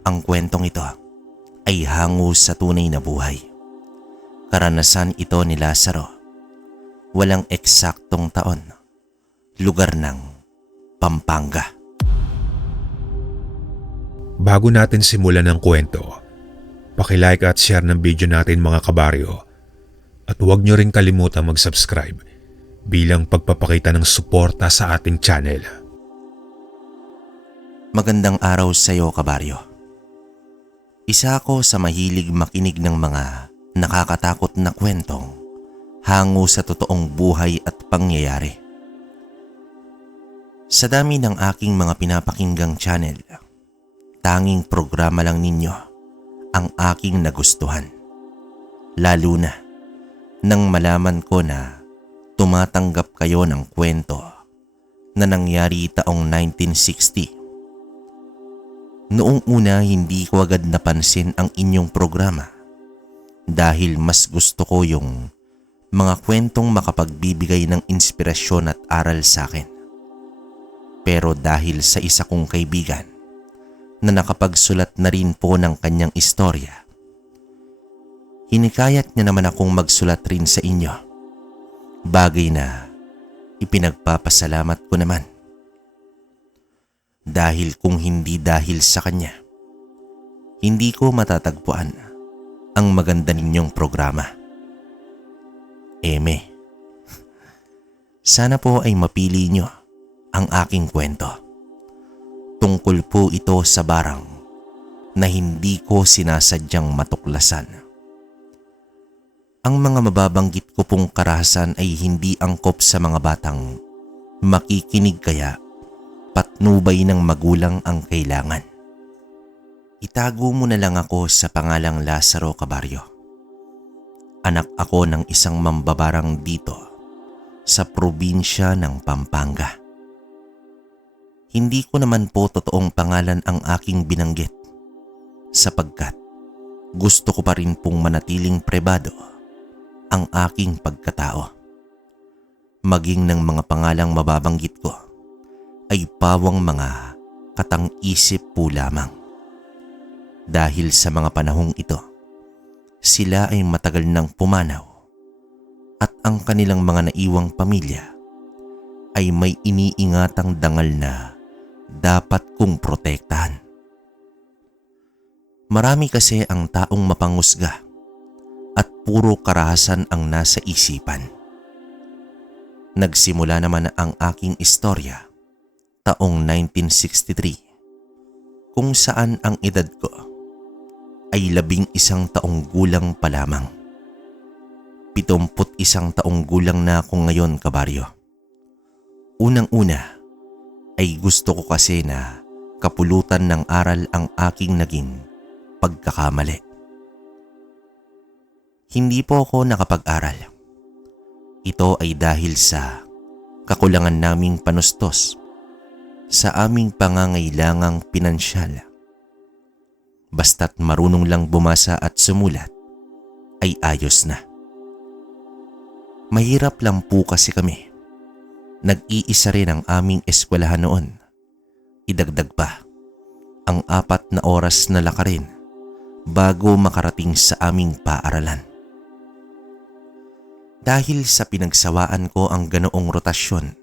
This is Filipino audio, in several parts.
Ang kwentong ito ay hango sa tunay na buhay. Karanasan ito ni Lazaro. Walang eksaktong taon. Lugar ng Pampanga. Bago natin simulan ang kwento, paki-like at share ng video natin mga kabaryo. At huwag nyo rin kalimutan mag-subscribe bilang pagpapakita ng suporta sa ating channel. Magandang araw sa iyo, kabaryo. Isa ako sa mahilig makinig ng mga nakakatakot na kwentong hango sa totoong buhay at pangyayari. Sa dami ng aking mga pinapakinggang channel, tanging programa lang ninyo ang aking nagustuhan. Lalo na nang malaman ko na tumatanggap kayo ng kwento na nangyari taong 1960. Noong una hindi ko agad napansin ang inyong programa dahil mas gusto ko yung mga kwentong makapagbibigay ng inspirasyon at aral sa akin. Pero dahil sa isa kong kaibigan na nakapagsulat na rin po ng kanyang istorya, hinikayat niya naman akong magsulat rin sa inyo. Bagay na ipinagpapasalamat ko naman. Dahil kung hindi dahil sa kanya, hindi ko matatagpuan ang maganda ninyong programa. Eme, sana po ay mapili nyo ang aking kwento. Tungkol po ito sa barang na hindi ko sinasadyang matuklasan. Ang mga mababanggit ko pong karahasan ay hindi angkop sa mga batang makikinig, kaya patnubay ng magulang ang kailangan. Itago mo na lang ako sa pangalang Lazaro, kabaryo. Anak ako ng isang mambabarang dito sa probinsya ng Pampanga. Hindi ko naman po totoong pangalan ang aking binanggit sapagkat gusto ko pa rin pong manatiling pribado ang aking pagkatao. Maging ng mga pangalang mababanggit ko ay pawang mga katang-isip po lamang. Dahil sa mga panahong ito, sila ay matagal nang pumanaw at ang kanilang mga naiwang pamilya ay may iniingatang dangal na dapat kong protektahan. Marami kasi ang taong mapangusga at puro karahasan ang nasa isipan. Nagsimula naman ang aking istorya taong 1963, kung saan ang edad ko ay 11 taong gulang pa lamang. 71 taong gulang na ako ngayon, kabaryo. Unang-una ay gusto ko kasi na kapulutan ng aral ang aking naging pagkakamali. Hindi po ako nakapag-aral. Ito ay dahil sa kakulangan naming panustos sa aming pangangailangang pinansyal. Basta't marunong lang bumasa at sumulat ay ayos na. Mahirap lang po kasi kami. Nag-iisa rin ang aming eskwelahan noon. Idagdag pa ang 4 na oras na lakarin bago makarating sa aming paaralan. Dahil sa pinagsawaan ko ang ganoong rotasyon,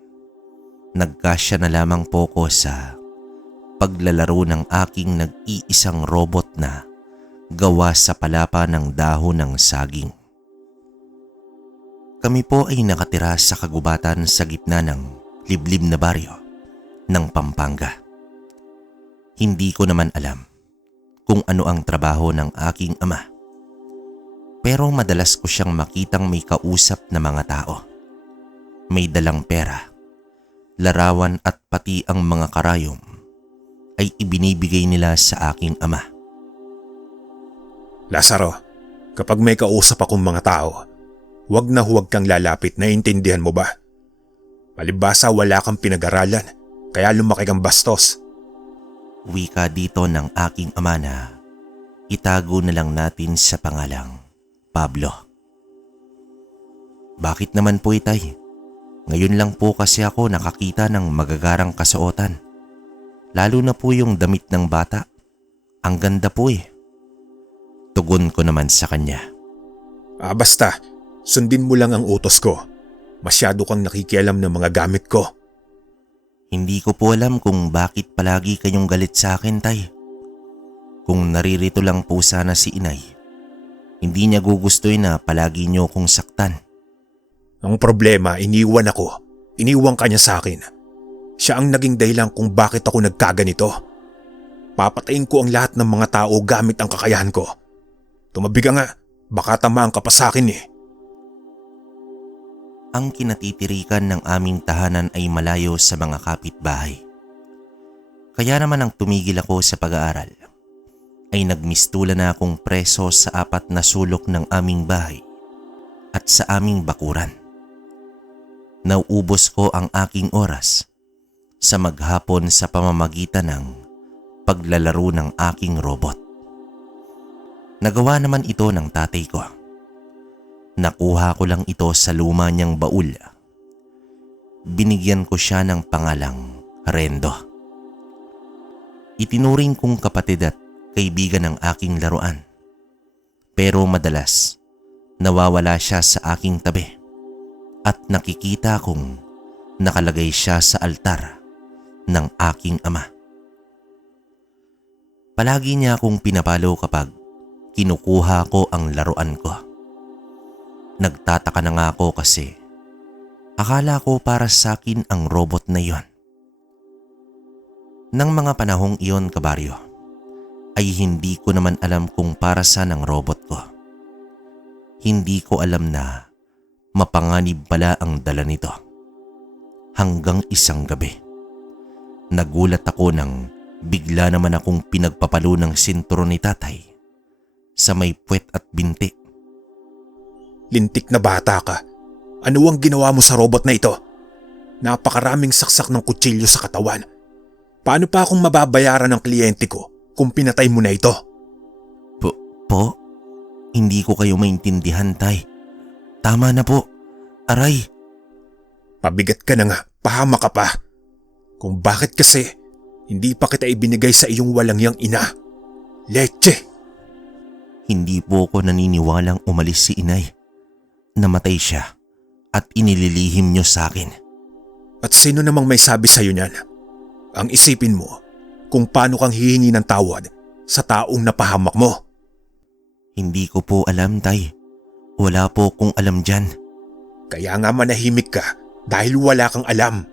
nagkasya na lamang po ko sa paglalaro ng aking nag-iisang robot na gawa sa palapa ng dahon ng saging. Kami po ay nakatira sa kagubatan sa gitna ng liblib na baryo ng Pampanga. Hindi ko naman alam kung ano ang trabaho ng aking ama, pero madalas ko siyang makitang may kausap na mga tao. May dalang pera, larawan at pati ang mga karayom ay ibinibigay nila sa aking ama. Lazaro, kapag may kausap akong mga tao, huwag na huwag kang lalapit, naiintindihan mo ba? Palibhasa wala kang pinag-aralan, kaya lumaki kang bastos. Wika dito ng aking ama na itago na lang natin sa pangalang Pablo. Bakit naman po, itay? Ngayon lang po kasi ako nakakita ng magagarang kasuotan. Lalo na po yung damit ng bata. Ang ganda po eh. Tugon ko naman sa kanya. Basta, sundin mo lang ang utos ko. Masyado kang nakikialam ng mga gamit ko. Hindi ko po alam kung bakit palagi kayong galit sa akin, tay. Kung naririto lang po sana si inay, hindi niya gugustuhin na palagi niyo kong saktan. Ang problema, iniwan ako. Iniwan ka niya sa akin. Siya ang naging dahilan kung bakit ako nagkaganito. Papatayin ko ang lahat ng mga tao gamit ang kakayahan ko. Tumabi ka nga, baka tamaan ka pa sa akin eh. Ang kinatitirikan ng aming tahanan ay malayo sa mga kapitbahay. Kaya naman ang tumigil ako sa pag-aaral, ay nagmistula na akong preso sa 4 na sulok ng aming bahay at sa aming bakuran. Nauubos ko ang aking oras sa maghapon sa pamamagitan ng paglalaro ng aking robot. Nagawa naman ito ng tatay ko. Nakuha ko lang ito sa luma niyang baul. Binigyan ko siya ng pangalang Rendo. Itinuring kong kapatid at kaibigan ng aking laruan. Pero madalas, nawawala siya sa aking tabi at nakikita kong nakalagay siya sa altar ng aking ama. Palagi niya akong pinapalo kapag kinukuha ko ang laruan ko. Nagtataka na nga ako kasi akala ko para sa akin ang robot na iyon. Nang mga panahong iyon, kabaryo, ay hindi ko naman alam kung para saan ang robot ko. Hindi ko alam na mapanganib pala ang dala nito. Hanggang isang gabi, nagulat ako nang bigla naman akong pinagpapalo ng sinturon ni tatay sa may puwet at binti. Lintik na bata ka. Ano ang ginawa mo sa robot na ito? Napakaraming saksak ng kutsilyo sa katawan. Paano pa akong mababayaran ng kliyente ko kung pinatay mo na ito? Po? Hindi ko kayo maintindihan, tay. Tama na po. Aray. Pabigat ka na nga, pahama ka pa. Kung bakit kasi hindi pa kita ibinigay sa iyong walangyang ina. Leche! Hindi po ako naniniwalang umalis si inay. Namatay siya at inililihim niyo sa akin. At sino namang may sabi sa'yo niyan? Ang isipin mo kung paano kang hihingi ng tawad sa taong napahamak mo. Hindi ko po alam, tay. Wala po kong alam dyan. Kaya nga manahimik ka dahil wala kang alam.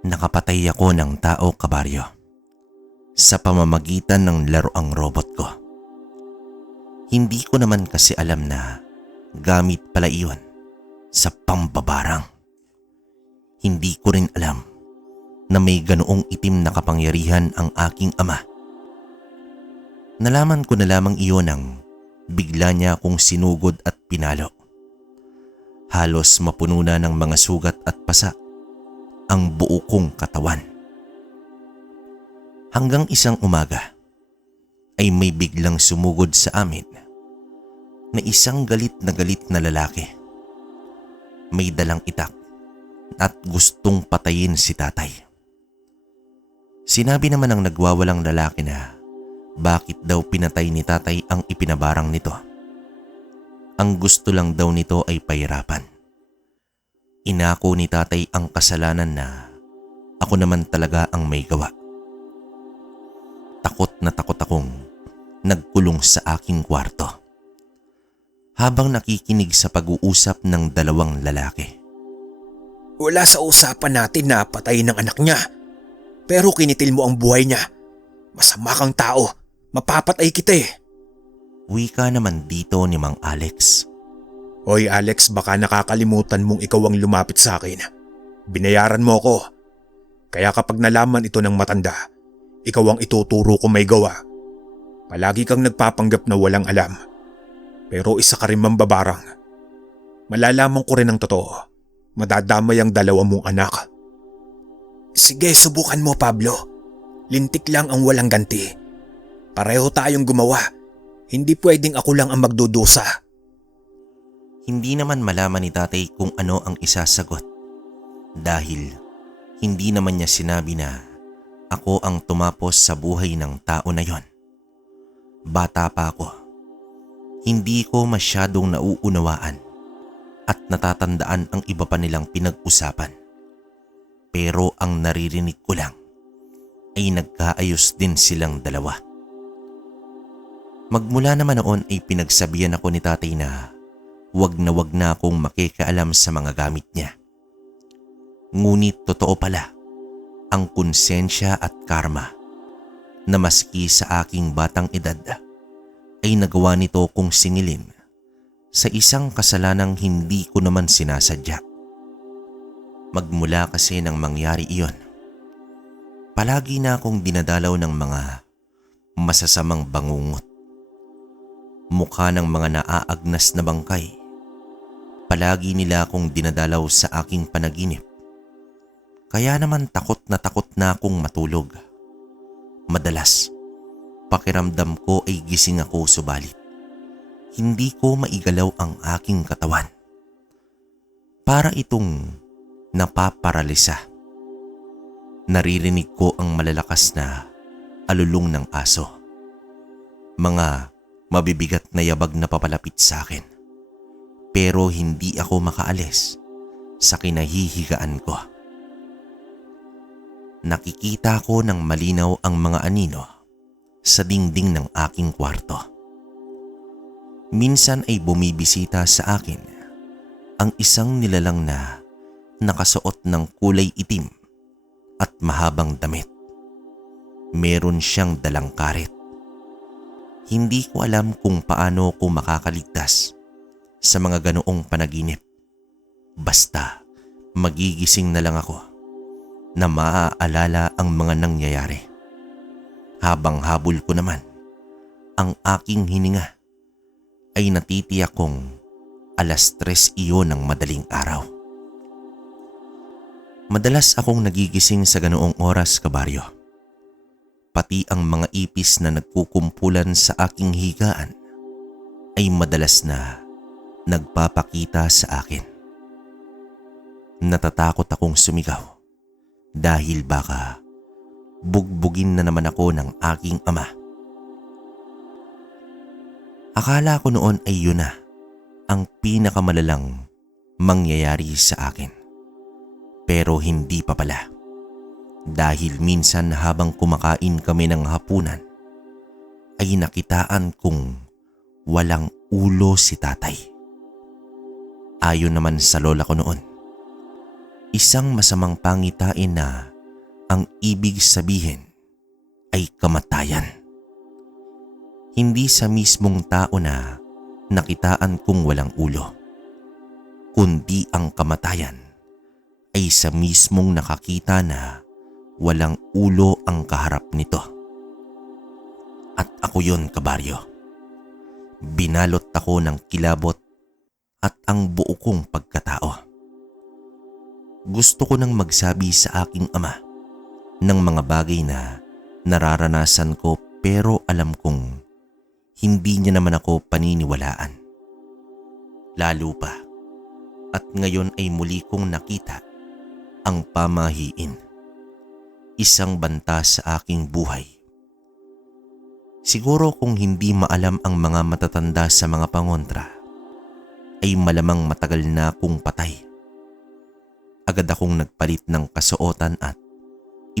Nakapatay ako ng tao, kabaryo, sa pamamagitan ng laruang robot ko. Hindi ko naman kasi alam na gamit pala iyon sa pambabarang. Hindi ko rin alam na may ganoong itim na kapangyarihan ang aking ama. Nalaman ko na lamang iyon nang bigla niya akong sinugod at pinalo. Halos mapuno na ng mga sugat at pasa ang buo kong katawan. Hanggang isang umaga ay may biglang sumugod sa amin na isang galit na lalaki. May dalang itak at gustong patayin si tatay. Sinabi naman ng nagwawalang lalaki na bakit daw pinatay ni tatay ang ipinabarang nito. Ang gusto lang daw nito ay pahirapan. Inako ni tatay ang kasalanan na ako naman talaga ang may gawa. Takot na takot akong nagkulong sa aking kwarto habang nakikinig sa pag-uusap ng dalawang lalaki. Wala sa usapan natin na patayin ng anak niya. Pero kinitil mo ang buhay niya. Masama kang tao. Mapapatay kita eh. Wika naman dito ni Mang Alex. Hoy Alex, baka nakakalimutan mong ikaw ang lumapit sa akin. Binayaran mo ako. Kaya kapag nalaman ito ng matanda, ikaw ang ituturo ko may gawa. Palagi kang nagpapanggap na walang alam. Pero isa ka rin mambabarang. Malalaman ko rin ang totoo. Madadamay ang dalawa mong anak. Sige, subukan mo Pablo. Lintik lang ang walang ganti. Pareho tayong gumawa. Hindi pwedeng ako lang ang magdudusa. Hindi naman malaman ni tatay kung ano ang isasagot dahil hindi naman niya sinabi na Ako ang tumapos sa buhay ng tao na yon. Bata pa ako. Hindi ko masyadong nauunawaan at natatandaan ang iba pa nilang pinag-usapan. Pero ang naririnig ko lang ay nagkaayos din silang dalawa. Magmula naman noon ay pinagsabihan ako ni tatay na wag na akong makikialam sa mga gamit niya. Ngunit totoo pala ang konsensya at karma na maski sa aking batang edad ay nagawa nito kong singilin sa isang kasalanang hindi ko naman sinasadya. Magmula kasi nang mangyari iyon, palagi na akong dinadalaw ng mga masasamang bangungot. Mukha ng mga naaagnas na bangkay. Palagi nila akong dinadalaw sa aking panaginip. Kaya naman takot na akong matulog. Madalas, pakiramdam ko ay gising ako subalit hindi ko maigalaw ang aking katawan. Para itong napaparalisa. Naririnig ko ang malalakas na alulong ng aso. Mga mabibigat na yabag na papalapit sa akin. Pero hindi ako makaalis sa kinahihigaan ko. Nakikita ko ng malinaw ang mga anino sa dingding ng aking kwarto. Minsan ay bumibisita sa akin ang isang nilalang na nakasuot ng kulay itim at mahabang damit. Meron siyang dalang karet. Hindi ko alam kung paano ko makakaligtas sa mga ganoong panaginip. Basta magigising na lang ako na maaalala ang mga nangyayari. Habang habol ko naman, ang aking hininga ay natitiyak kong 3:00 iyon ng madaling araw. Madalas akong nagigising sa ganoong oras, kabaryo. Pati ang mga ipis na nagkukumpulan sa aking higaan ay madalas na nagpapakita sa akin. Natatakot akong sumigaw dahil baka bugbugin na naman ako ng aking ama. Akala ko noon ay yun na ang pinakamalalang mangyayari sa akin. Pero hindi pa pala. Dahil minsan habang kumakain kami ng hapunan ay nakitaan kong walang ulo si tatay. Ayon naman sa lola ko noon, isang masamang pangitain na ang ibig sabihin ay kamatayan. Hindi sa mismong tao na nakitaan kong walang ulo, kundi ang kamatayan ay sa mismong nakakita na walang ulo ang kaharap nito. At ako yon, kabaryo. Binalot ako ng kilabot at ang buo kong pagkatao. Gusto ko nang magsabi sa aking ama ng mga bagay na nararanasan ko, pero alam kong hindi niya naman ako paniniwalaan. Lalo pa at ngayon ay muli kong nakita ang pamahiin. Isang banta sa aking buhay. Siguro kung hindi maalam ang mga matatanda sa mga pangontra, ay malamang matagal na akong patay. Agad akong nagpalit ng kasuotan at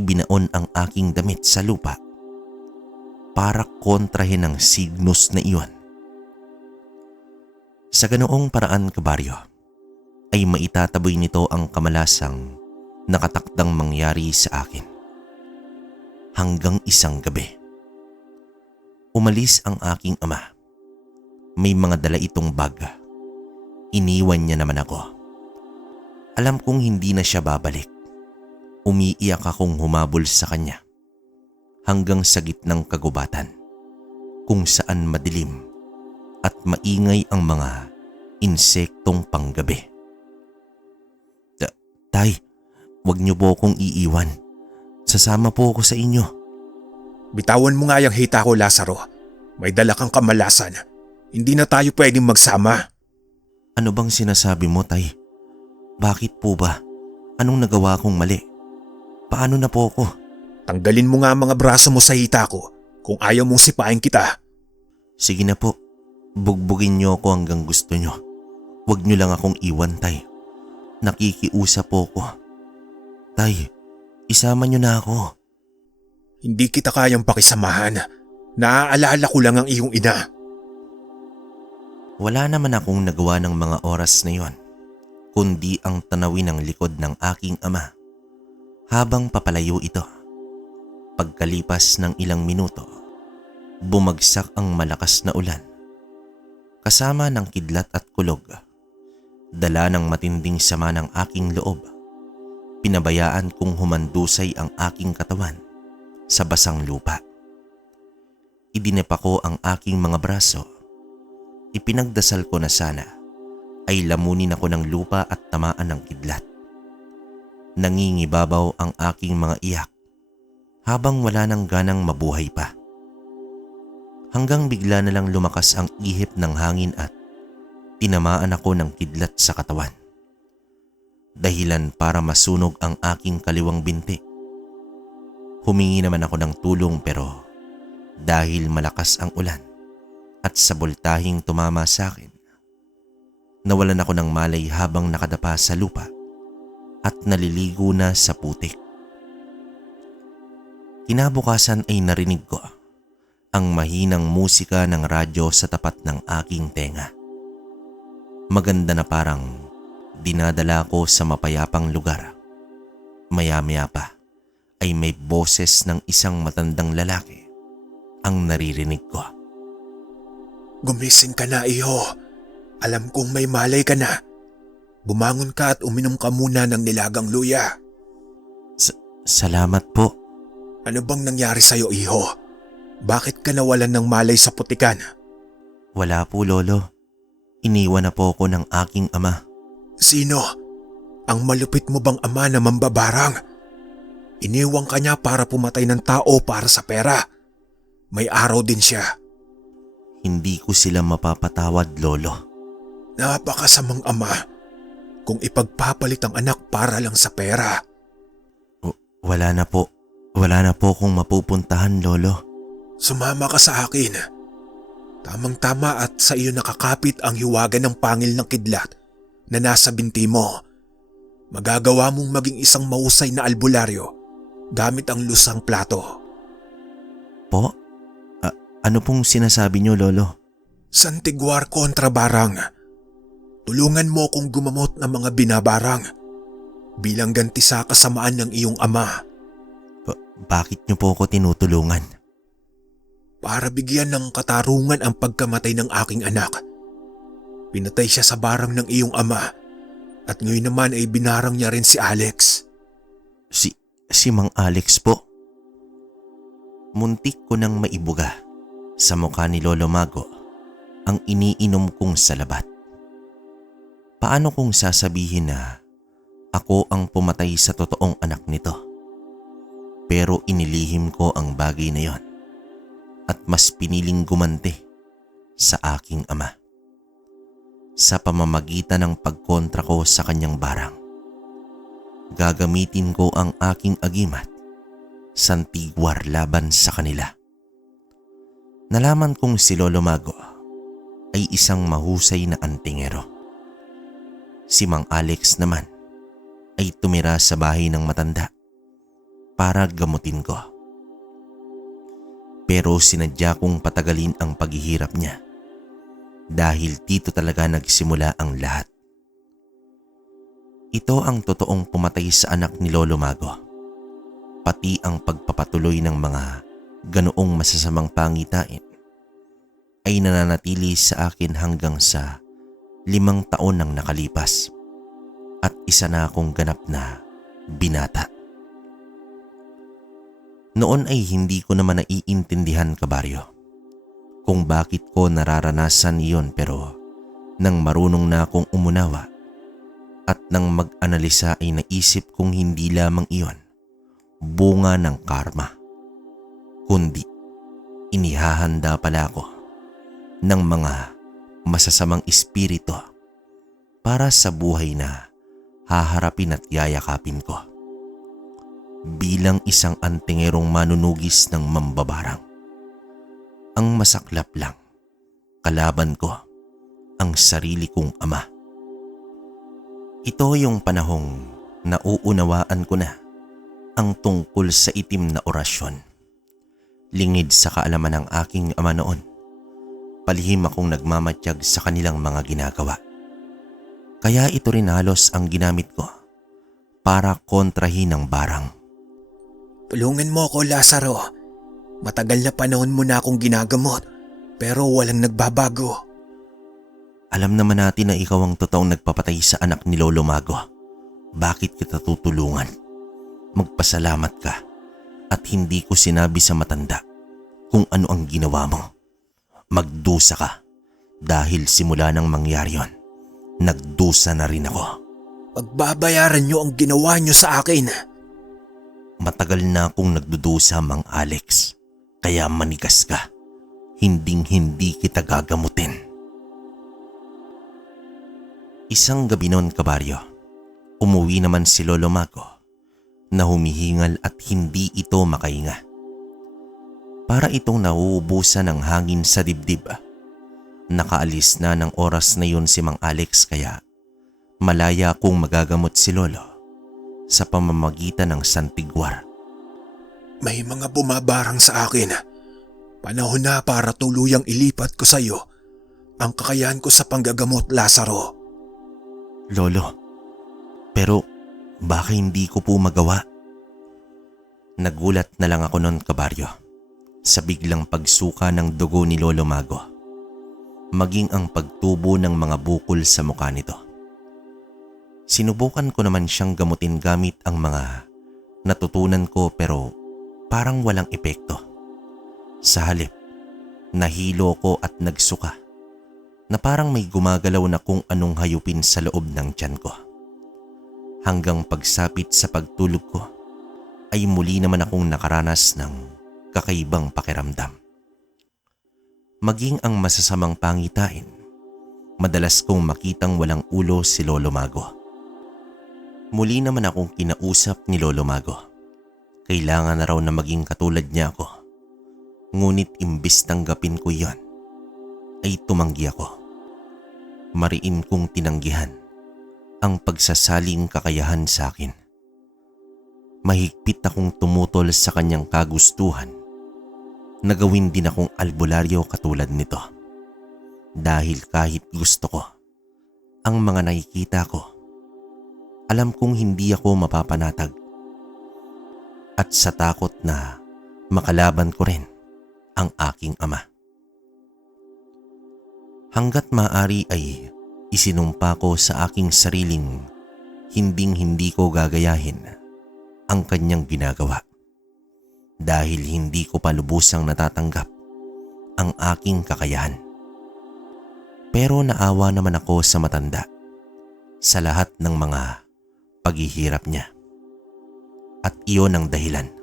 ibinaon ang aking damit sa lupa para kontrahin ang signos na iyon. Sa ganoong paraan, kabaryo, ay maitataboy nito ang kamalasang nakatakdang mangyari sa akin. Hanggang isang gabi, umalis ang aking ama. May mga dala itong bag. Iniwan niya naman ako. Alam kong hindi na siya babalik. Umiiyak akong humabol sa kanya hanggang sa gitnang kagubatan kung saan madilim at maingay ang mga insektong panggabi. Tay, wag niyo po akong iiwan. Sasama po ako sa inyo. Bitawan mo nga yung hita ko, Lazaro. May dala kang kamalasan. Hindi na tayo pwedeng magsama. Ano bang sinasabi mo, tay? Bakit po ba? Anong nagawa kong mali? Paano na po ako? Tanggalin mo nga ang mga braso mo sa hita ko kung ayaw mong sipain kita. Sige na po, bugbugin niyo ako hanggang gusto niyo. Huwag niyo lang akong iwan, Tay. Nakikiusap po ko. Tay, isama niyo na ako. Hindi kita kayang pakisamahan. Naaalala ko lang ang iyong ina. Wala naman akong nagawa ng mga oras na yon, kundi ang tanawin ang likod ng aking ama habang papalayo ito. Pagkalipas ng ilang minuto, bumagsak ang malakas na ulan. Kasama ng kidlat at kulog, dala ng matinding sama ng aking loob, pinabayaan kong humandusay ang aking katawan sa basang lupa. Idinepa ko ang aking mga braso. Ipinagdasal ko na sana ay lamunin ako ng lupa at tamaan ng kidlat. Nangingibabaw ang aking mga iyak habang wala nang ganang mabuhay pa. Hanggang bigla na lang lumakas ang ihip ng hangin at tinamaan ako ng kidlat sa katawan. Dahilan para masunog ang aking kaliwang binti. Humingi naman ako ng tulong pero dahil malakas ang ulan at sa boltahing tumama sa akin, nawalan ako ng malay habang nakadapa sa lupa at naliligo na sa putik. Kinabukasan ay narinig ko ang mahinang musika ng radyo sa tapat ng aking tenga. Maganda na parang dinadala ko sa mapayapang lugar. Maya-maya pa ay may boses ng isang matandang lalaki ang naririnig ko. Gumising ka na, iho. Alam kong may malay ka na. Bumangon ka at uminom ka muna ng nilagang luya. Salamat po. Ano bang nangyari sa'yo, iho? Bakit ka nawalan ng malay sa putikan? Wala po, Lolo. Iniwan na po ako ng aking ama. Sino? Ang malupit mo bang ama na mambabarang? Iniwang ka niya para pumatay ng tao para sa pera. May araw din siya. Hindi ko sila mapapatawad, Lolo. Napakasamang ama kung ipagpapalit ang anak para lang sa pera. Wala na po. Wala na po kung mapupuntahan, Lolo. Sumama ka sa akin. Tamang-tama at sa iyo nakakapit ang hiwaga ng pangil ng kidlat na nasa binti mo. Magagawa mong maging isang mahusay na albularyo gamit ang lusang plato. Po? Ano pong sinasabi niyo, Lolo? Santiguar kontra barang. Tulungan mo kung gumamot ng mga binabarang bilang ganti sa kasamaan ng iyong ama. Bakit niyo po ako tinutulungan? Para bigyan ng katarungan ang pagkamatay ng aking anak. Pinatay siya sa barang ng iyong ama at ngayon naman ay binarang niya rin si Alex. Si Mang Alex po? Muntik ko nang maibuga sa mukha ni Lolo Mago ang iniinom kong salabat. Paano kung sasabihin na ako ang pumatay sa totoong anak nito? Pero inilihim ko ang bagay na yon at mas piniling gumanti sa aking ama. Sa pamamagitan ng pagkontra ko sa kanyang barang, gagamitin ko ang aking agimat, santigwar laban sa kanila. Nalaman kong si Lolo Mago ay isang mahusay na antingero. Si Mang Alex naman ay tumira sa bahay ng matanda para gamutin ko. Pero sinadya kong patagalin ang paghihirap niya dahil dito talaga nagsimula ang lahat. Ito ang totoong pumatay sa anak ni Lolo Mago, pati ang pagpapatuloy ng mga ganoong masasamang pangitain ay nananatili sa akin hanggang sa 5 taon nang nakalipas at isa na akong ganap na binata. Noon ay hindi ko naman naiintindihan, kabaryo, kung bakit ko nararanasan iyon, pero nang marunong na akong umunawa at nang mag-analisa ay naisip kong hindi lamang iyon bunga ng karma, kundi inihahanda pala ako ng mga masasamang espiritu para sa buhay na haharapin at yayakapin ko. bilang isang antingerong manunugis ng mambabarang. Ang masaklap lang, kalaban ko ang sarili kong ama. Ito yung panahong nauunawaan ko na ang tungkol sa itim na orasyon. Lingid sa kaalaman ng aking ama noon, palihim akong nagmamatyag sa kanilang mga ginagawa. Kaya ito rin halos ang ginamit ko para kontrahin ang barang. Tulungan mo ako, Lazaro. Matagal na panahon mo na akong ginagamot pero walang nagbabago. Alam naman natin na ikaw ang totoong nagpapatay sa anak ni Lolo Mago. Bakit kita tutulungan? Magpasalamat ka at hindi ko sinabi sa matanda kung ano ang ginawa mo. Magdusa ka dahil simula nang mangyari yon, nagdusa na rin ako. Pagbabayaran niyo ang ginawa niyo sa akin. Matagal na akong nagdudusa, Mang Alex. Kaya manigas ka. Hinding-hindi kita gagamutin. Isang gabi noon, kabaryo, umuwi naman si Lolo Mago na humihingal at hindi ito makahinga. Para itong nauubusan ng hangin sa dibdib. Nakaalis na ng oras na yun si Mang Alex kaya malaya kong magagamot si Lolo sa pamamagitan ng santigwar. May mga bumabarang sa akin. Panahon na para tuluyang ilipat ko sa iyo ang kakayahan ko sa panggagamot, Lazaro. Lolo, pero baka hindi ko po magawa. Nagulat na lang ako noon, kabaryo, sa biglang pagsuka ng dugo ni Lolo Mago, maging ang pagtubo ng mga bukol sa mukha nito. Sinubukan ko naman siyang gamutin gamit ang mga natutunan ko pero parang walang epekto. Sa halip, nahilo ko at nagsuka na parang may gumagalaw na kung anong hayupin sa loob ng tiyan ko. Hanggang pagsapit sa pagtulog ko ay muli naman akong nakaranas ng kakaibang pakiramdam. Maging ang masasamang pangitain, madalas kong makitang walang ulo si Lolo Mago. Muli naman akong kinausap ni Lolo Mago. Kailangan na raw na maging katulad niya ako. Ngunit imbis tanggapin ko yon, ay tumanggi ako. Mariin kong tinanggihan ang pagsasaling kakayahan sa akin. Mahigpit akong tumutol sa kanyang kagustuhan na gawin din akong albularyo katulad nito. Dahil kahit gusto ko ang mga nakikita ko, alam kong hindi ako mapapanatag. At sa takot na makalaban ko rin ang aking ama. Hanggat maaari ay isinumpa ko sa aking sariling hinding-hindi ko gagayahin ang kanyang ginagawa. Dahil hindi ko pa lubusang natatanggap ang aking kakayahan. Pero naawa naman ako sa matanda sa lahat ng mga paghihirap niya. At iyon ang dahilan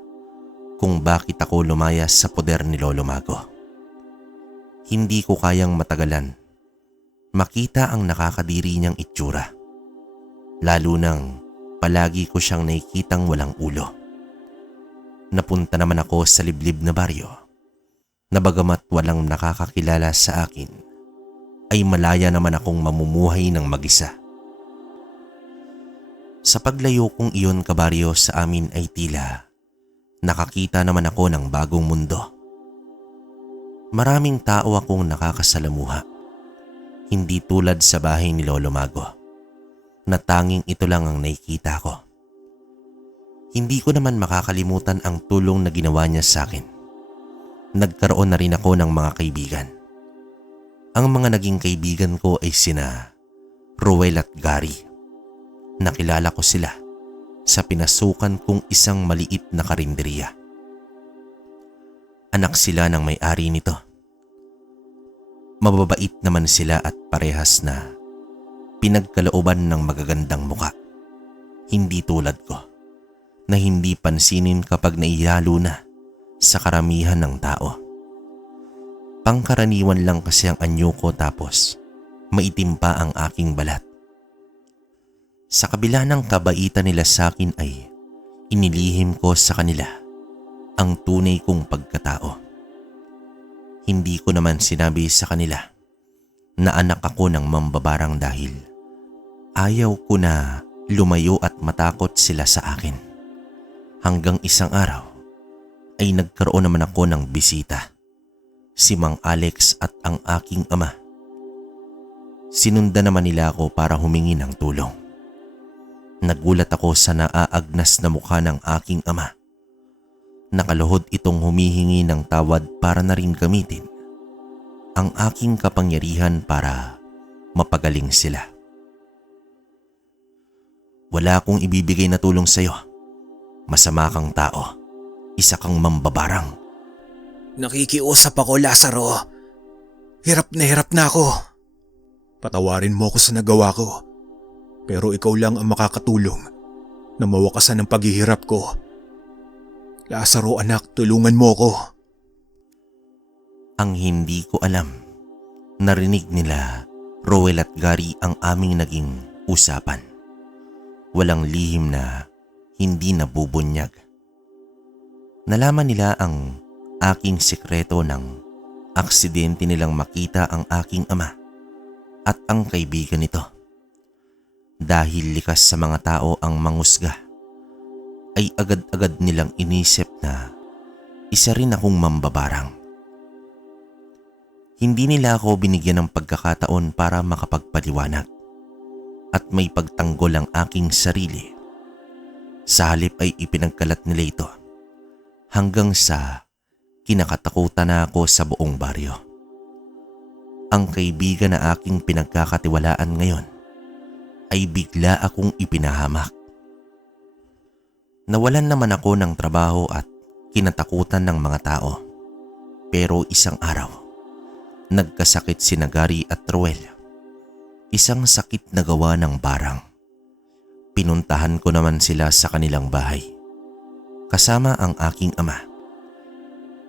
kung bakit ako lumayas sa poder ni Lolo Mago. Hindi ko kayang matagalan makita ang nakakadiri niyang itsura. Lalo nang palagi ko siyang nakikitang walang ulo. Napunta naman ako sa liblib na baryo na bagamat walang nakakakilala sa akin, ay malaya naman akong mamumuhay ng mag-isa. Sa paglayo kong iyon, kabaryo, sa amin ay tila nakakita naman ako ng bagong mundo. Maraming tao akong nakakasalamuha. Hindi tulad sa bahay ni Lolo Mago na tanging ito lang ang nakikita ko. Hindi ko naman makakalimutan ang tulong na ginawa niya sa akin. Nagkaroon na rin ako ng mga kaibigan. Ang mga naging kaibigan ko ay sina Ruel at Gary. Nakilala ko sila sa pinasukan kong isang maliit na karinderya. Anak sila ng may-ari nito. Mababait naman sila at parehas na pinagkalooban ng magagandang muka. Hindi tulad ko na hindi pansinin kapag naihalo na sa karamihan ng tao. Pangkaraniwan lang kasi ang anyo ko tapos maitim pa ang aking balat. Sa kabila ng kabaitan nila sa akin ay Inilihim ko sa kanila ang tunay kong pagkatao. Hindi ko naman sinabi sa kanila na anak ako ng mambabarang dahil ayaw ko na lumayo at matakot sila sa akin. Hanggang isang araw ay nagkaroon naman ako ng bisita, si Mang Alex at ang aking ama. Sinundan naman nila ako para humingi ng tulong. Nagulat ako sa naaagnas na mukha ng aking ama. Nakaluhod itong humihingi ng tawad para na rin gamitin ang aking kapangyarihan para mapagaling sila. Wala akong ibibigay na tulong sa iyo. Masama kang tao. Isa kang mambabarang. Nakikiusap ako, Lazaro. Hirap na ako. Patawarin mo ako sa nagawa ko. Pero ikaw lang ang makakatulong na mawakasan ang paghihirap ko. Lazaro anak, tulungan mo ko. Ang hindi ko alam, narinig nila Roel at Gary ang aming naging usapan. Walang lihim na hindi nabubunyag. Nalaman nila ang aking sekreto ng aksidente nilang makita ang aking ama at ang kaibigan nito. Dahil likas sa mga tao ang mangusga, ay agad-agad nilang inisip na isa rin akong mambabarang. Hindi nila ako binigyan ng pagkakataon para makapagpaliwanag at may pagtanggol ang aking sarili. Sa halip ay ipinagkalat nila ito hanggang sa kinakatakutan na ako sa buong baryo. Ang kaibigan na aking pinagkakatiwalaan ngayon ay bigla akong ipinahamak. Nawalan naman ako ng trabaho at kinatakutan ng mga tao. Pero isang araw, nagkasakit sina Gary at Roel. Isang sakit na gawa ng barang. Pinuntahan ko naman sila sa kanilang bahay, kasama ang aking ama,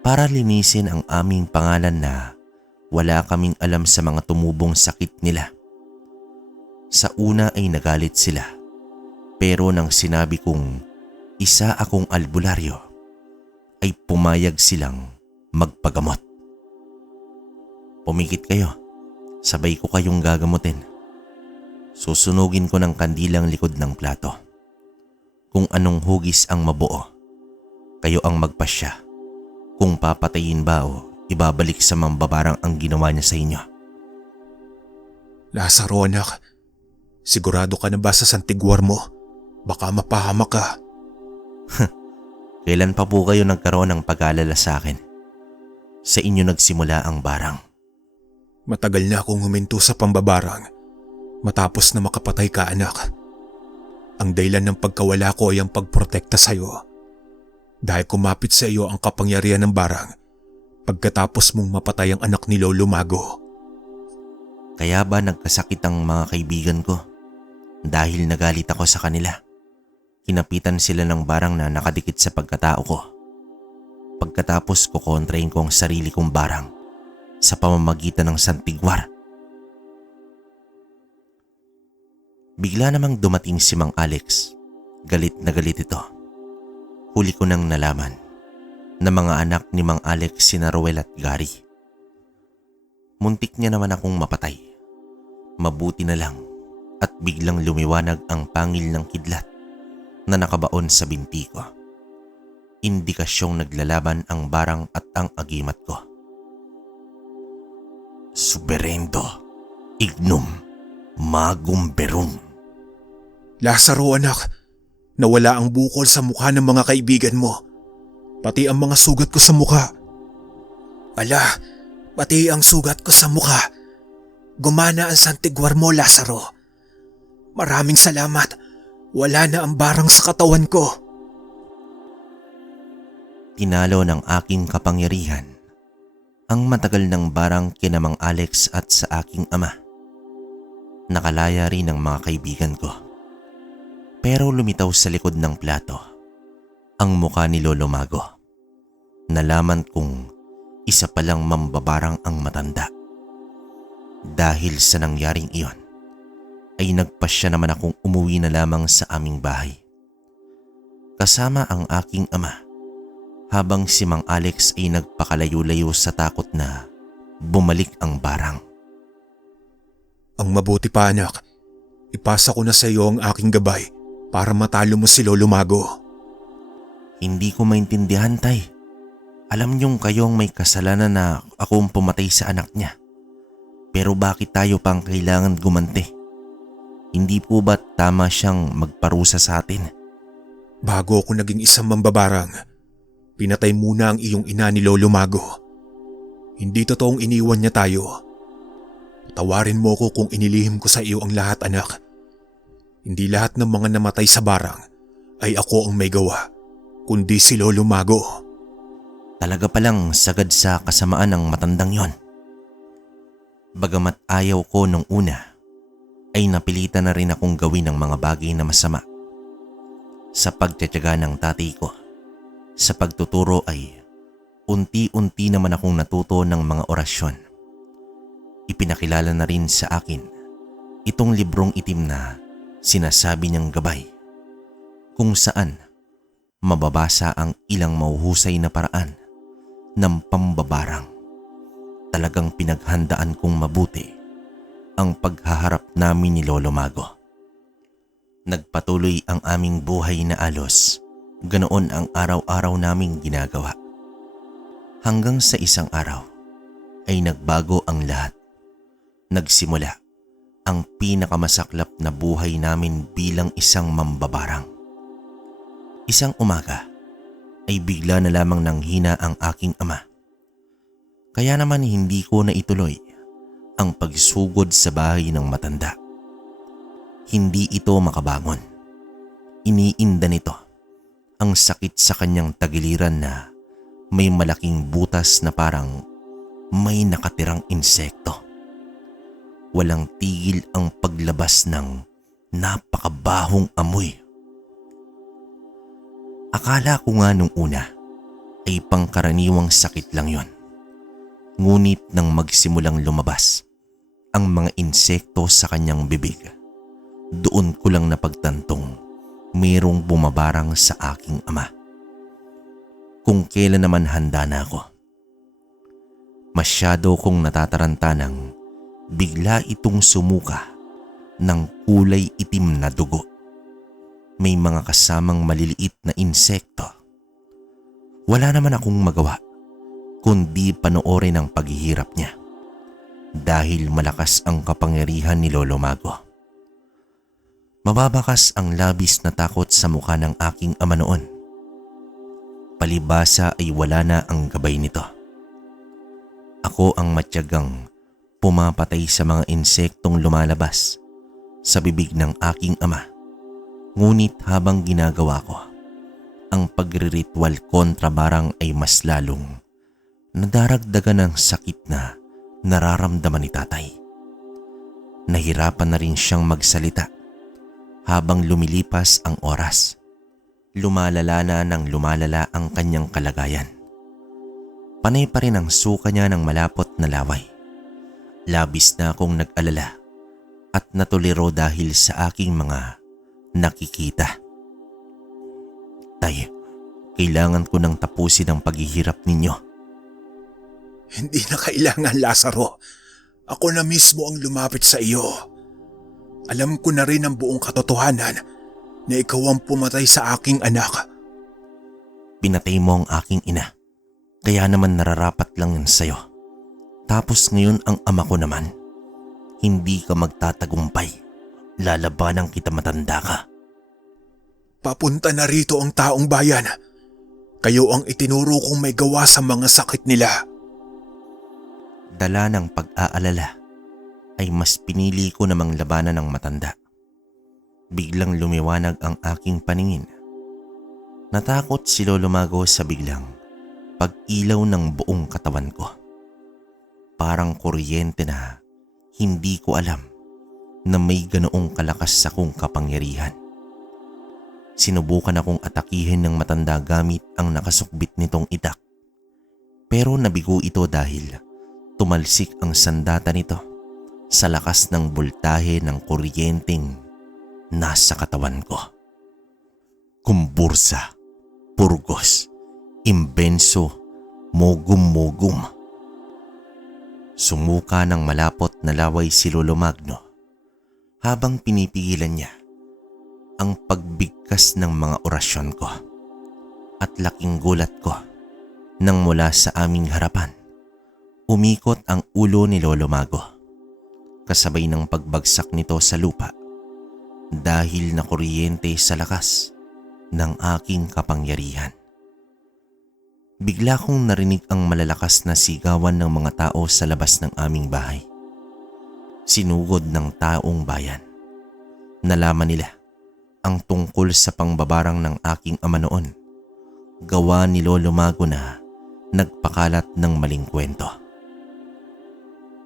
para linisin ang aming pangalan na wala kaming alam sa mga tumubong sakit nila. Sa una ay nagalit sila, pero nang sinabi kong isa akong albularyo, ay pumayag silang magpagamot. Pumikit kayo, sabay ko kayong gagamutin. Susunugin ko ng kandilang likod ng plato. Kung anong hugis ang mabuo, kayo ang magpasya kung papatayin ba o ibabalik sa mambabarang ang ginawa niya sa inyo. Lazaro anak, sigurado ka na ba sa santigwar mo? Baka mapahamak ka. Kailan pa po kayo nagkaroon ng pag-aalala sa akin? Sa inyo nagsimula ang barang. Matagal na akong huminto sa pambabarang matapos na makapatay ka anak. Ang dahilan ng pagkawala ko ay ang pagprotekta sa iyo. Dahil kumapit sa iyo ang kapangyarihan ng barang pagkatapos mong mapatay ang anak ni Lolo Mago. Kaya ba nagkasakit ang mga kaibigan ko? Dahil nagalit ako sa kanila. Kinapitan sila ng barang na nakadikit sa pagkatao ko. Pagkatapos ko kontrahin ko ang sarili kong barang sa pamamagitan ng santigwar. Bigla namang dumating si Mang Alex. Galit na galit ito. Huli ko nang nalaman na mga anak ni Mang Alex sina Roel at Gary. Muntik niya naman akong mapatay. Mabuti na lang at biglang lumiwanag ang pangil ng kidlat na nakabaon sa binti ko. Indikasyong naglalaban ang barang at ang agimat ko. Suberendo, ignum, magum berum. Lazaro anak, nawala ang bukol sa mukha ng mga kaibigan mo. Pati ang mga sugat ko sa mukha. Ala, pati ang sugat ko sa mukha. Gumana ang santigwar mo, Lazaro. Maraming salamat. Wala na ang barang sa katawan ko. Tinalo ng aking kapangyarihan ang matagal ng barang kina Mang Alex at sa aking ama. Nakalaya rin ang mga kaibigan ko. Pero lumitaw sa likod ng plato ang mukha ni Lolo Mago. Nalaman kong isa palang mambabarang ang matanda. Dahil sa nangyaring iyon, ay nagpasya naman akong umuwi na lamang sa aming bahay. kasama ang aking ama habang si Mang Alex ay nagpakalayo-layo sa takot na bumalik ang barang. Ang mabuti pa anak, ipasa ko na sa iyo ang aking gabay para matalo mo si Lolo Mago. Hindi ko maintindihan, tay. Alam niyong kayong may kasalanan na akong pumatay sa anak niya. Pero bakit tayo pang kailangan gumanti? Hindi po ba tama siyang magparusa sa atin? Bago ako naging isang mambabarang, pinatay muna ang iyong ina ni Lolo Mago. Hindi totoong iniwan niya tayo. Tawarin mo ko kung inilihim ko sa iyo ang lahat, anak. Hindi lahat ng mga namatay sa barang ay ako ang may gawa, kundi si Lolo Mago. Talaga palang sagad sa kasamaan ng matandang yon. Bagamat ayaw ko nung una, ay napilitan na rin akong gawin ang mga bagay na masama. Sa pagtitiyaga ng tatay ko, sa pagtuturo ay unti-unti naman akong natuto ng mga orasyon. Ipinakilala na rin sa akin itong librong itim na sinasabi niyang gabay, kung saan mababasa ang ilang mahuhusay na paraan ng pambabarang. Talagang pinaghandaan kong mabuti ang paghaharap namin ni Lolo Mago. Nagpatuloy ang aming buhay na alos, ganoon ang araw-araw naming ginagawa. Hanggang sa isang araw ay nagbago ang lahat. Nagsimula ang pinakamasaklap na buhay namin bilang isang mambabarang. Isang umaga ay bigla na lamang nanghina ang aking ama. Kaya naman hindi ko na ituloy ang pagsugod sa bahay ng matanda. Hindi ito makabangon. Iniinda nito ang sakit sa kanyang tagiliran na may malaking butas na parang may nakatirang insekto. Walang tigil ang paglabas ng napakabahong amoy. Akala ko nga nung una ay pangkaraniwang sakit lang yon. Ngunit nang magsimulang lumabas ang mga insekto sa kanyang bibig, doon ko lang napagtantong mayroong bumabarang sa aking ama. Kung kailan naman handa na ako. Masyado kong natataranta nang bigla itong sumuka ng kulay itim na dugo. May mga kasamang maliliit na insekto. Wala naman akong magawa kundi panoorin ang paghihirap niya dahil malakas ang kapangyarihan ni Lolo Mago. Mababakas ang labis na takot sa mukha ng aking ama noon. Palibasa ay wala na ang gabay nito. Ako ang matyagang pumapatay sa mga insektong lumalabas sa bibig ng aking ama. Ngunit habang ginagawa ko ang pagriritual kontra barang ay mas lalong nadaragdagan ng sakit na nararamdaman ni tatay. Nahirapan na rin siyang magsalita. Habang lumilipas ang oras, lumalala na ng lumalala ang kanyang kalagayan. Panay pa rin ang suka niya ng malapot na laway. Labis na akong nag-alala at natuliro dahil sa aking mga nakikita. Tay, kailangan ko nang tapusin ang paghihirap ninyo. Hindi na kailangan, Lazaro. Ako na mismo ang lumapit sa iyo. Alam ko na rin ang buong katotohanan na ikaw ang pumatay sa aking anak. Pinatay mo ang aking ina, kaya naman nararapat lang yun sa'yo. Tapos ngayon ang ama ko naman, hindi ka magtatagumpay. Lalabanan kita, matanda ka. Papunta na rito ang taong bayan. Kayo ang itinuro kong may gawa sa mga sakit nila. Dala ng pag-aalala ay mas pinili ko namang labanan ng matanda. Biglang lumiwanag ang aking paningin. Natakot si Lolo Mago sa biglang pag-ilaw ng buong katawan ko. Parang kuryente na hindi ko alam na may ganoong kalakas sa kong kapangyarihan. Sinubukan akong atakihin ng matanda gamit ang nakasukbit nitong itak. Pero nabigo ito dahil tumalsik ang sandata nito sa lakas ng boltahe ng kuryenteng nasa katawan ko. Kumbursa, Purgos, Imbenso, Mogum-mogum. Sumuka ng malapot na laway si Lolo Magno habang pinipigilan niya ang pagbigkas ng mga orasyon ko. At laking gulat ko nang mula sa aming harapan, umikot ang ulo ni Lolo Mago kasabay ng pagbagsak nito sa lupa dahil nakuryente sa lakas ng aking kapangyarihan. Bigla kong narinig ang malalakas na sigawan ng mga tao sa labas ng aming bahay. Sinugod ng taong bayan. Nalaman nila ang tungkol sa pangbabarang ng aking ama noon. Gawa ni Lolo Mago na nagpakalat ng maling kwento.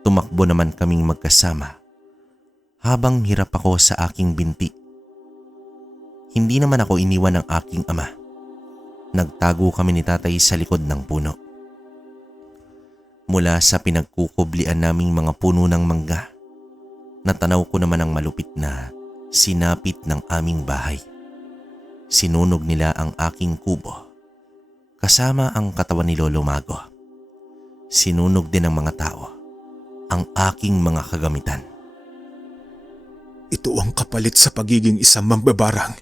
Tumakbo naman kaming magkasama habang hirap ako sa aking binti. Hindi naman ako iniwan ng aking ama. Nagtago kami ni tatay sa likod ng puno. Mula sa pinagkukublian naming mga puno ng mangga, natanaw ko naman ang malupit na sinapit ng aming bahay. Sinunog nila ang aking kubo kasama ang katawan ni Lolo Mago. Sinunog din ng mga tao ang aking mga kagamitan. Ito ang kapalit sa pagiging isang mambabarang.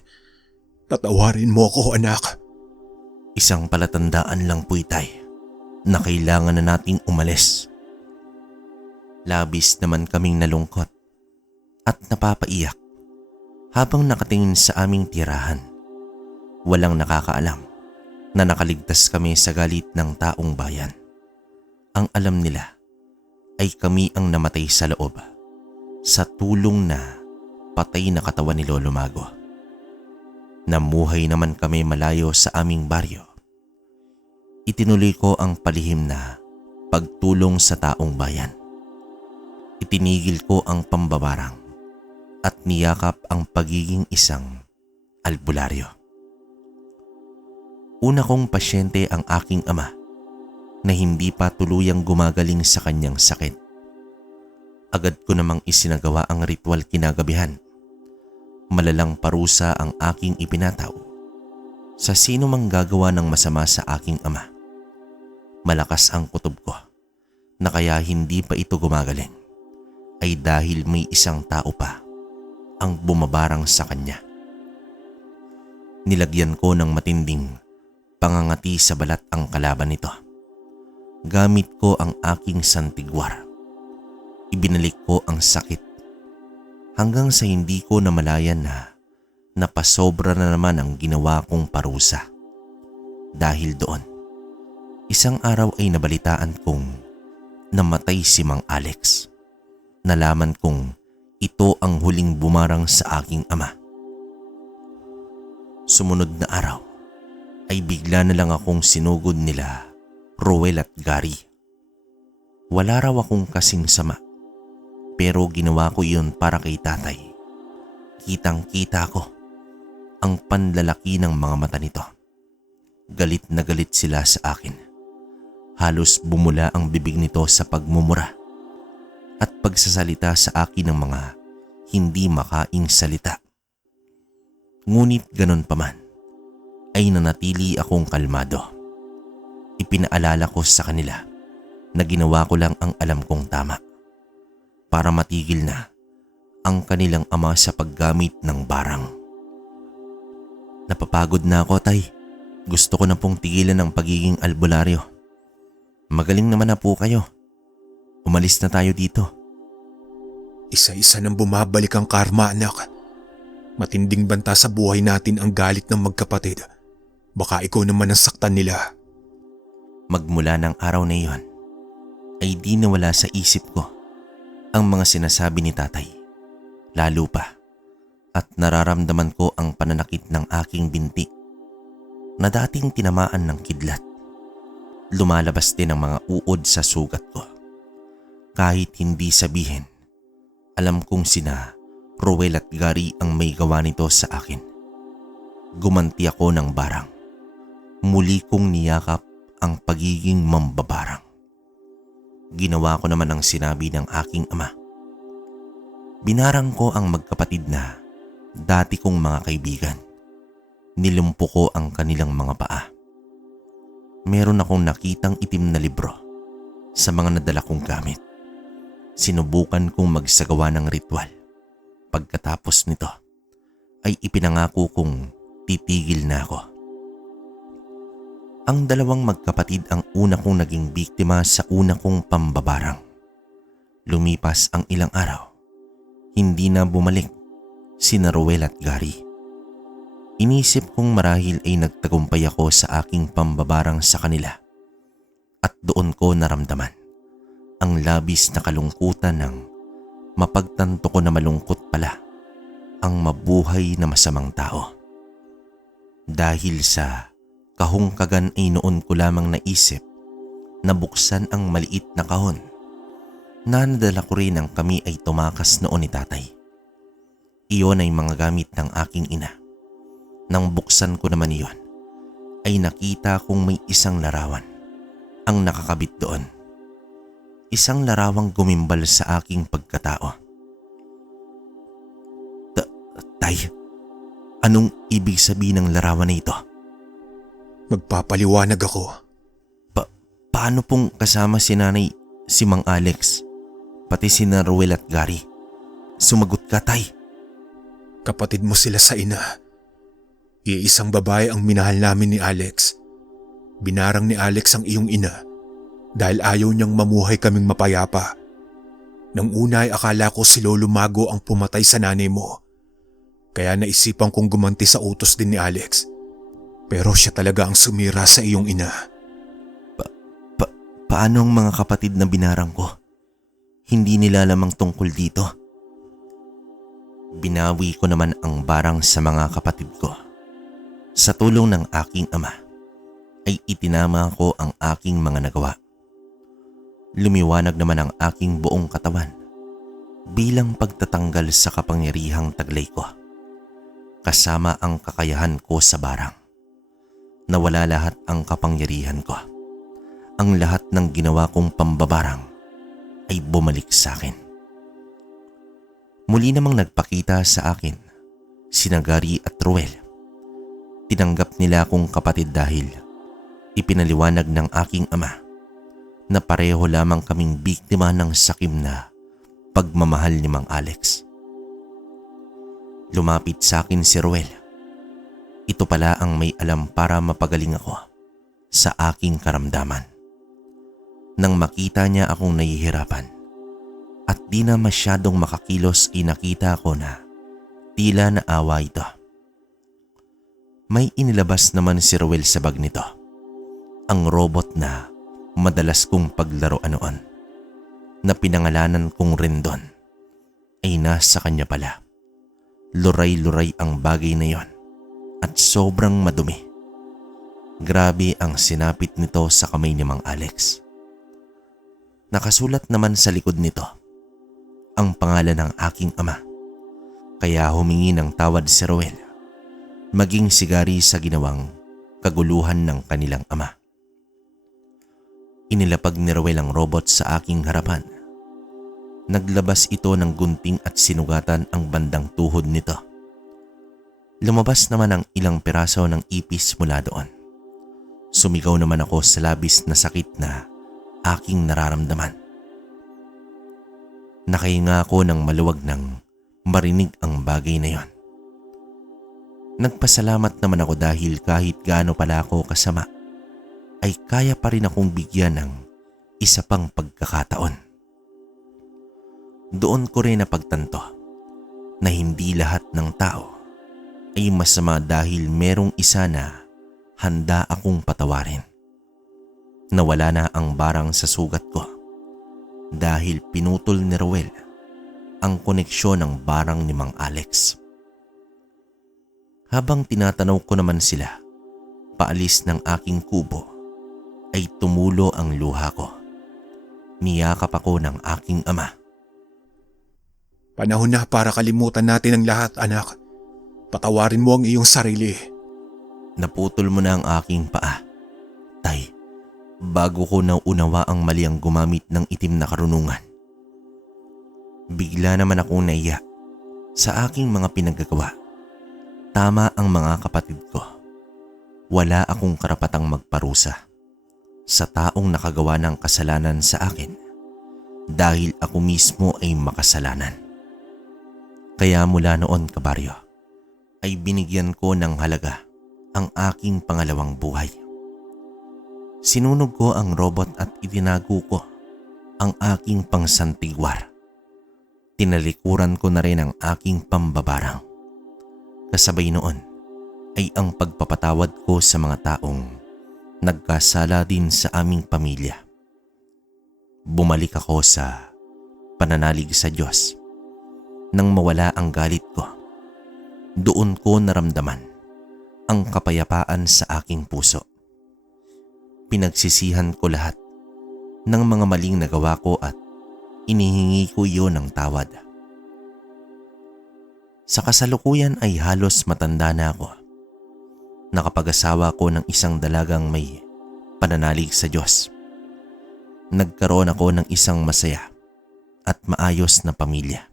Tatawarin mo ako, anak. Isang palatandaan lang po, itay, na kailangan na nating umalis. Labis naman kaming nalungkot at napapaiyak habang nakatingin sa aming tirahan. Walang nakakaalam na nakaligtas kami sa galit ng taong bayan. Ang alam nila ay kami ang namatay sa loob sa tulong na patay na katawan ni Lolo Mago. Namuhay naman kami malayo sa aming baryo. Itinuloy ko ang palihim na pagtulong sa taong bayan. Itinigil ko ang pambabarang at niyakap ang pagiging isang albularyo. Una kong pasyente ang aking ama na hindi pa tuluyang gumagaling sa kanyang sakit. Agad ko namang isinagawa ang ritual kinagabihan. Malalang parusa ang aking ipinataw sa sino mang gagawa ng masama sa aking ama. Malakas ang kutob ko na kaya hindi pa ito gumagaling ay dahil may isang tao pa ang bumabarang sa kanya. Nilagyan ko ng matinding pangangati sa balat ang kalaban nito. Gamit ko ang aking santigwar. Ibinalik ko ang sakit hanggang sa hindi ko namalayan na napasobra na naman ang ginawa kong parusa. Dahil doon, isang araw ay nabalitaan kong namatay si Mang Alex. Nalaman kong ito ang huling bumarang sa aking ama. Sumunod na araw ay bigla na lang akong sinugod nila Ruel at Gary. Wala raw akong kasing sama, pero ginawa ko iyon para kay tatay. Kitang-kita ko ang panlalaki ng mga mata nito. Galit na galit sila sa akin. Halos bumula ang bibig nito sa pagmumura at pagsasalita sa akin ng mga hindi makaing salita. Ngunit ganon pa man, ay nanatili akong kalmado. Ipinaalala ko sa kanila na ginawa ko lang ang alam kong tama para matigil na ang kanilang ama sa paggamit ng barang. Napapagod na ako, tay. Gusto ko na pong tigilan ang pagiging albularyo. Magaling naman na po kayo. Umalis na tayo dito. Isa-isa nang bumabalik ang karma, anak. Matinding banta sa buhay natin ang galit ng magkapatid. Baka ikaw naman ang saktan nila. Magmula ng araw na iyon, ay di nawala sa isip ko ang mga sinasabi ni tatay. Lalo pa at nararamdaman ko ang pananakit ng aking binti na dating tinamaan ng kidlat. Lumalabas din ang mga uod sa sugat ko. Kahit hindi sabihin, alam kong sina Ruel at Gary ang may gawa nito sa akin. Gumanti ako ng barang. Muli kong niyakap ang pagiging mambabarang. Ginawa ko naman ang sinabi ng aking ama. Binarang ko ang magkapatid na dati kong mga kaibigan. Nilumpo ko ang kanilang mga paa. Meron akong nakitang itim na libro sa mga nadala kong gamit. Sinubukan kong magsagawa ng ritual. Pagkatapos nito ay ipinangako kong titigil na ako. Ang dalawang magkapatid ang una kong naging biktima sa una kong pambabarang. Lumipas ang ilang araw. Hindi na bumalik sina Ruel at Gary. Inisip kong marahil ay nagtagumpay ako sa aking pambabarang sa kanila at doon ko naramdaman ang labis na kalungkutan ng mapagtanto ko na malungkot pala ang mabuhay na masamang tao. Dahil sa kahungkagan ay noon ko lamang naisip na buksan ang maliit na kahon na nadala ko rin ang kami ay tumakas noon ni tatay. Iyon ay mga gamit ng aking ina. Nang buksan ko naman iyon, ay nakita kong may isang larawan ang nakakabit doon. Isang larawang gumimbal sa aking pagkatao. Tay, anong ibig sabihin ng larawan na ito? Magpapaliwanag ako. Paano pong kasama si nanay, si Mang Alex, pati sina Ruel at Gary? Sumagot ka, tay. Kapatid mo sila sa ina. Iisang babae ang minahal namin ni Alex. Binarang ni Alex ang iyong ina dahil ayaw niyang mamuhay kaming mapayapa. Nang una ay akala ko si Lolo Mago ang pumatay sa nanay mo. Kaya naisipan kong gumanti sa utos din ni Alex. Pero siya talaga ang sumira sa iyong ina. Paano ang mga kapatid na binarang ko? Hindi nila lamang tungkol dito. Binawi ko naman ang barang sa mga kapatid ko. Sa tulong ng aking ama, ay itinama ko ang aking mga nagawa. Lumiwanag naman ang aking buong katawan bilang pagtatanggal sa kapangyarihang taglay ko. Kasama ang kakayahan ko sa barang. Nawala lahat ang kapangyarihan ko. Ang lahat ng ginawa kong pambabarang ay bumalik sa akin. Muli namang nagpakita sa akin sina Gary at Ruel. Tinanggap nila akong kapatid dahil ipinaliwanag ng aking ama na pareho lamang kaming biktima ng sakim na pagmamahal ni Mang Alex. Lumapit sa akin si Ruel. Ito pala ang may alam para mapagaling ako sa aking karamdaman. Nang makita niya akong nahihirapan at di na masyadong makakilos, nakita ko na tila naawa ito. May inilabas naman si Ruel sa bag nito. Ang robot na madalas kong paglaruan noon na pinangalanan kong Rendon ay nasa kanya pala. Luray-luray ang bagay na yon at sobrang madumi. Grabe ang sinapit nito sa kamay ni Mang Alex. Nakasulat naman sa likod nito ang pangalan ng aking ama. Kaya humingi ng tawad si Ruel, maging si Gary sa ginawang kaguluhan ng kanilang ama. Inilapag ni Ruel ang robot sa aking harapan. Naglabas ito ng gunting at sinugatan ang bandang tuhod nito. Lumabas naman ang ilang piraso ng ipis mula doon. Sumigaw naman ako sa labis na sakit na aking nararamdaman. Nakahinga ako ng maluwag nang marinig ang bagay na yon. Nagpasalamat naman ako dahil kahit gaano pala ako kasama, ay kaya pa rin akong bigyan ng isa pang pagkakataon. Doon ko rin napagtanto na hindi lahat ng tao ay masama dahil merong isa na handa akong patawarin. Nawala na ang barang sa sugat ko dahil pinutol ni Ruel ang koneksyon ng barang ni Mang Alex. Habang tinatanaw ko naman sila paalis ng aking kubo, ay tumulo ang luha ko. Niyakap ako ng aking ama. Panahon na para kalimutan natin ang lahat, anak. Patawarin mo ang iyong sarili. Naputol mo na ang aking paa. Tay, bago ko nauunawa ang mali ang gumamit ng itim na karunungan. Bigla naman akong naiya sa aking mga pinagagawa. Tama ang mga kapatid ko. Wala akong karapatang magparusa sa taong nakagawa ng kasalanan sa akin dahil ako mismo ay makasalanan. Kaya mula noon, kabaryo, ay binigyan ko ng halaga ang aking pangalawang buhay. Sinunog ko ang robot at itinago ko ang aking pangsantigwar. Tinalikuran ko na rin ang aking pambabarang. Kasabay noon ay ang pagpapatawad ko sa mga taong nagkasala din sa aming pamilya. Bumalik ako sa pananalig sa Diyos. Nang mawala ang galit ko, doon ko naramdaman ang kapayapaan sa aking puso. Pinagsisihan ko lahat ng mga maling nagawa ko at inihingi ko iyon ng tawad. Sa kasalukuyan ay halos matanda na ako. Nakapag-asawa ko ng isang dalagang may pananalig sa Diyos. Nagkaroon ako ng isang masaya at maayos na pamilya.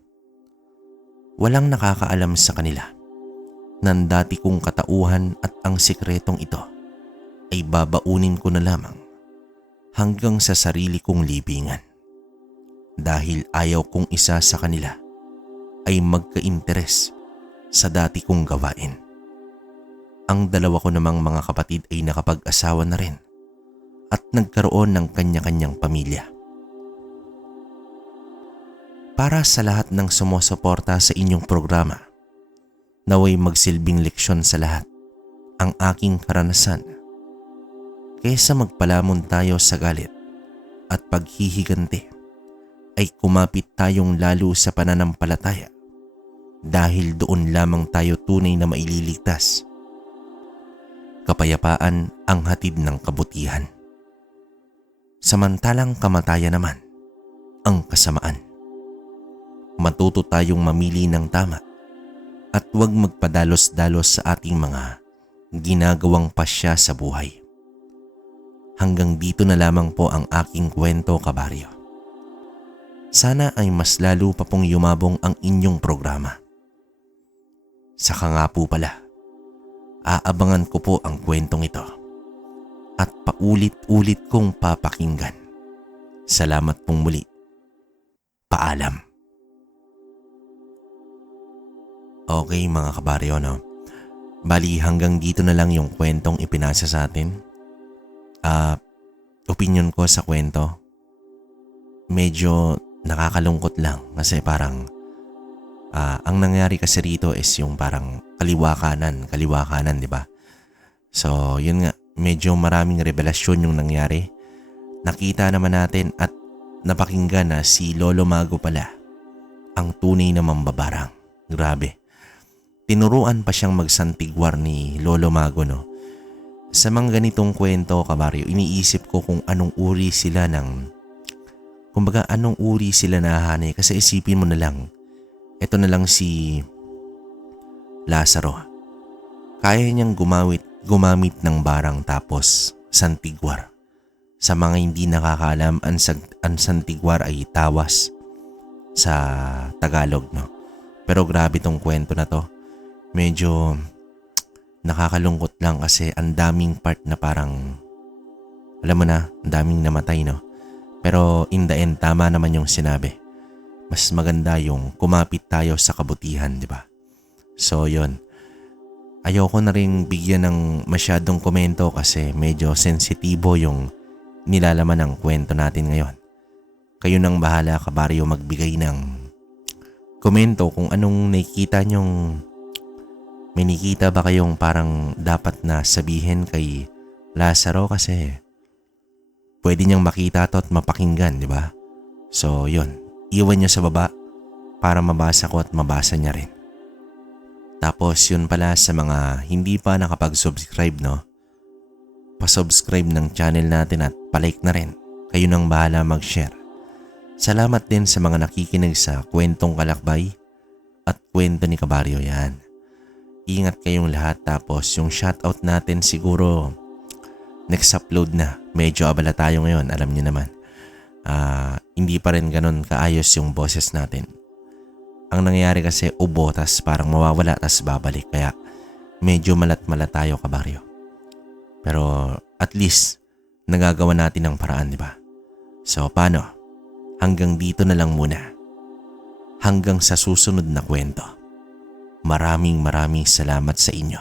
Walang nakakaalam sa kanila ng dati kong katauhan at ang sikretong ito ay babaunin ko na lamang hanggang sa sarili kong libingan. Dahil ayaw kong isa sa kanila ay magka-interes sa dati kong gawain. Ang dalawa ko namang mga kapatid ay nakapag-asawa na rin at nagkaroon ng kanya-kanyang pamilya. Para sa lahat ng sumusuporta sa inyong programa, naway magsilbing leksyon sa lahat ang aking karanasan. Kaysa magpalamon tayo sa galit at paghihiganti, ay kumapit tayong lalo sa pananampalataya dahil doon lamang tayo tunay na maililigtas. Kapayapaan ang hatid ng kabutihan. Samantalang kamatayan naman ang kasamaan. Matuto tayong mamili ng tama at huwag magpadalos-dalos sa ating mga ginagawang pasya sa buhay. Hanggang dito na lamang po ang aking kwento, kabaryo. Sana ay mas lalo pa pong yumabong ang inyong programa. Saka nga po pala, aabangan ko po ang kwentong ito at paulit-ulit kong papakinggan. Salamat pong muli. Paalam. Okay mga kabaryo, no? Bali hanggang dito na lang yung kwentong ipinasa sa atin. Opinion ko sa kwento, medyo nakakalungkot lang kasi parang ang nangyari kasi rito is yung parang kaliwa kanan, di ba? So, yun nga, medyo maraming revelasyon yung nangyari. Nakita naman natin at napakinggan na si Lolo Mago pala ang tunay na mambabarang. Grabe. Tinuruan pa siyang magsantigwar ni Lolo Mago, no? Sa mga ganitong kwento, kabaryo, iniisip ko kung anong uri sila nahanay. Kasi isipin mo na lang, ito na lang si Lazaro. Kaya niyang gumamit ng barang tapos santigwar. Sa mga hindi nakakaalam, ang santigwar ay tawas sa Tagalog, no? Pero grabe tong kwento na to. Medyo nakakalungkot lang kasi ang daming part na parang, alam mo na, ang daming namatay, no? Pero in the end, tama naman yung sinabi. Mas maganda yung kumapit tayo sa kabutihan, di ba? So, yun. Ayoko na rin bigyan ng masyadong komento kasi medyo sensitibo yung nilalaman ng kwento natin ngayon. Kayo nang bahala, kabaryo, magbigay ng komento kung anong nakikita nyong. May nakita ba kayong parang dapat na sabihin kay Lazaro kasi pwede niyang makita to at mapakinggan, di ba? So, yun. Iwan niyo sa baba para mabasa ko at mabasa niya rin. Tapos, yun pala sa mga hindi pa nakapag-subscribe, no? Pa-subscribe ng channel natin at palike na rin. Kayo nang bahala mag-share. Salamat din sa mga nakikinig sa kwentong kalakbay at kwento ni Kabaryo, yan. Ingat kayong lahat, tapos yung shoutout natin siguro next upload na. Medyo abala tayo ngayon, alam niyo naman. Hindi pa rin ganun kaayos yung boses natin. Ang nangyayari kasi ubo, tas parang mawawala, tas babalik. Kaya Medyo malat-malat tayo, kabaryo. Pero at least nagagawa natin ang paraan, di ba? So paano? Hanggang dito na lang muna. Hanggang sa susunod na kwento. Maraming salamat sa inyo.